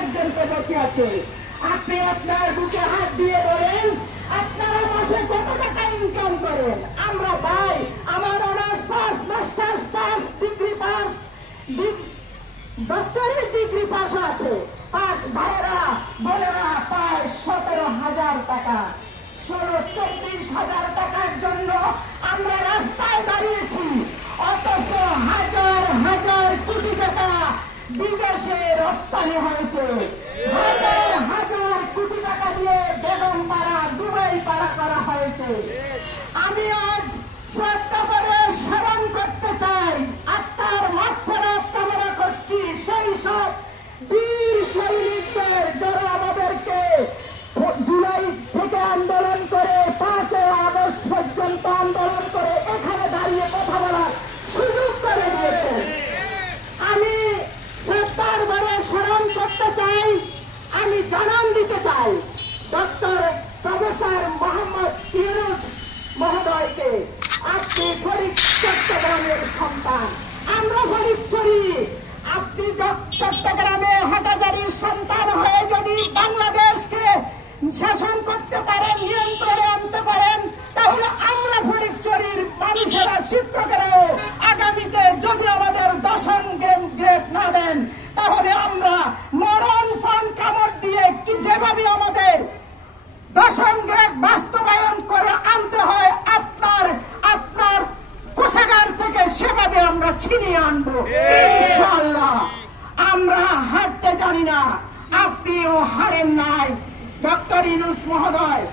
পর্যন্ত বসে আছে। আপনি আপনার বুকে হাত দিয়ে বলেন আপনারা মাসে কত টাকা ইনকাম করেন? আমরা ভাই, আমার honours pass, masters pass, degree pass, ডক্টরের ডিগ্রি পাস আছে, পাস ভাইরা বোনেরা পায় 17,000 টাকা। 16-24,000 টাকার জন্য আমরা রাস্তায় দাঁড়িয়েছি, অথচ হাজার হাজার কোটি টাকা বিদেশে রপ্তানি হয়েছে। হাজার হাজার কোটি টাকা দিয়ে বেগম পাড়া, দুবাই পাড়া করা হয়েছে। আমি আজ শ্রদ্ধা করে স্মরণ করতে চাই, আত্মার মাগফিরাত কামনা করছি সেই সব বীর সৈনিকদের যারা আমাদেরকে জুলাই থেকে আন্দোলন করে 5 আগস্ট পর্যন্ত আন্দোলন করে এখানে দাঁড়িয়ে কথা বলার সুযোগ করে দিয়েছে। আমি শ্রদ্ধার ভরে স্মরণ করতে চাই, আমি জানান দিতে চাই ডক্টর প্রফেসর মোহাম্মদ ইউনূস মহোদয়কে। আপনি ফরিদ চট্টগ্রামের সন্তান, আমরা ফরিদছড়ি। আপনি চট্টগ্রামে হাটাজারির সন্তান হয়ে যদি বাংলাদেশকে শাসন করতে পারেন, নিয়ন্ত্রণে আনতে পারেন, তাহলে আমরা ফরিদছড়ির মানুষেরা, শিক্ষকেরাও আগামীতে যদি আমাদের দশম গ্রেড না দেন, তাহলে আমরা মরণ ফোন কামড় দিয়ে কি যেভাবে আমাদের দশম গ্রেড বাস্তবায়ন করে আনতে হয় আপনার কোষাগার থেকে, সেভাবে আমরা ছিনিয়ে আনবো ইনশাআল্লাহ। আমরা হারতে জানি না, আপনিও হারেন নাই ডক্টর ইউনূস মহোদয়,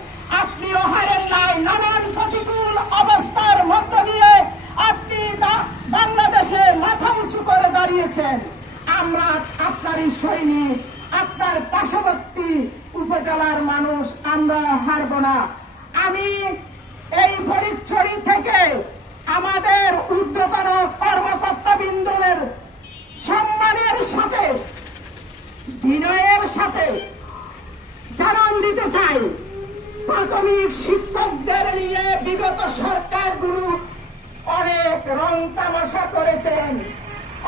আপনিও হারেন নাই। নানান প্রতিকূল অবস্থার মধ্য দিয়ে আপনি বাংলাদেশে মাথা উঁচু করে দাঁড়িয়েছেন। আমরা আপনারই সৈনিক, আপনার পার্শ্ববর্তী উপজেলার মানুষ, আমরা হারব না। আমি এই ফরিদছড়ি থেকে আমাদের ঊর্ধ্বতন কর্মকর্তাবৃন্দদের সম্মানের সাথে, বিনয়ের সাথে জানান দিতে চাই, প্রাথমিক শিক্ষকদের নিয়ে বিগত সরকারগুলো অনেক রং তামাশা করেছেন,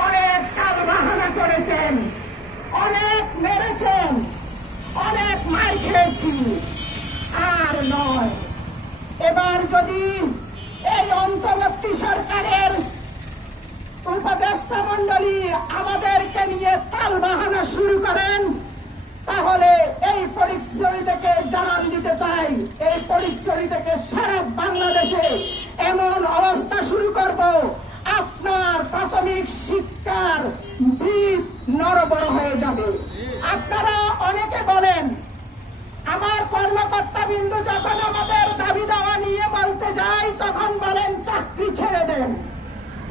অনেক টালবাহানা করেছেন, অনেক মেরেছেন, অনেক মার খেয়েছি। আর নয়, এবার যদি এই অন্তর্বর্তী সরকারের উপদেষ্টা মন্ডলী আমাদেরকে নিয়ে তালবাহানা শুরু করেন, তাহলে এই ফরিদছড়ি থেকে জানান দিতে চাই, এই ফরিদছড়ি থেকে সারা বাংলাদেশে এমন অবস্থা শুরু করব, আপনার প্রাথমিক শিক্ষার ভিত নড়বড় হয়ে যাবে। আপনারা অনেকে বলেন, আমার কর্মকর্তাবৃন্দ যখন আমাদের দাবি দাওয়া নিয়ে বলতে যাই, তখন বলেন চাকরি ছেড়ে দেন।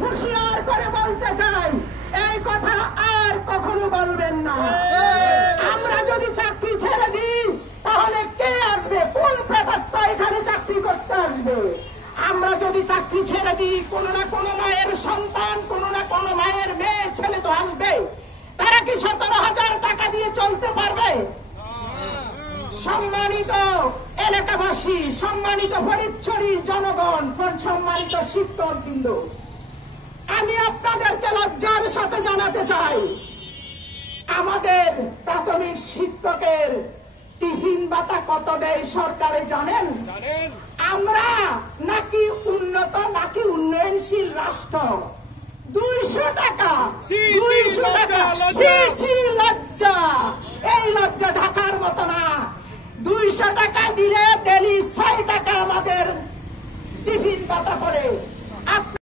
হুঁশিয়ার করে বলতে চাই, এই কথা আর কখনো বলবেন না। আমরা যদি চাকরি ছেড়ে দিই, তাহলে কে আসবে? কোন প্রেতাত্ম এখানে চাকরি করতে আসবে? আমরা যদি চাকরি ছেড়ে দিই, কোনো না কোনো মায়ের সন্তান, কোনো না কোনো মায়ের মেয়ে ছেলে তো আসবে। তারা কি 17,000 টাকা দিয়ে চলতে পারবে? সম্মানিত এলাকাবাসী, সম্মানিত ফরিদছড়ি জনগণ, সম্মানিত শিক্ষকবৃন্দ, আমি আপনাদেরকে লজ্জার সাথে জানাতে চাই, আমাদের প্রাথমিক শিক্ষকের টিফিন ভাতা কত দেয় সরকারে জানেন? আমরা নাকি উন্নত, নাকি উন্নয়নশীল রাষ্ট্র? 200 টাকা, 200 টাকা। লজ্জা, এই লজ্জা ঢাকার মতো না। 200 টাকা দিলে ডেলি 6 টাকা আমাদের টিফিন ভাতা করে।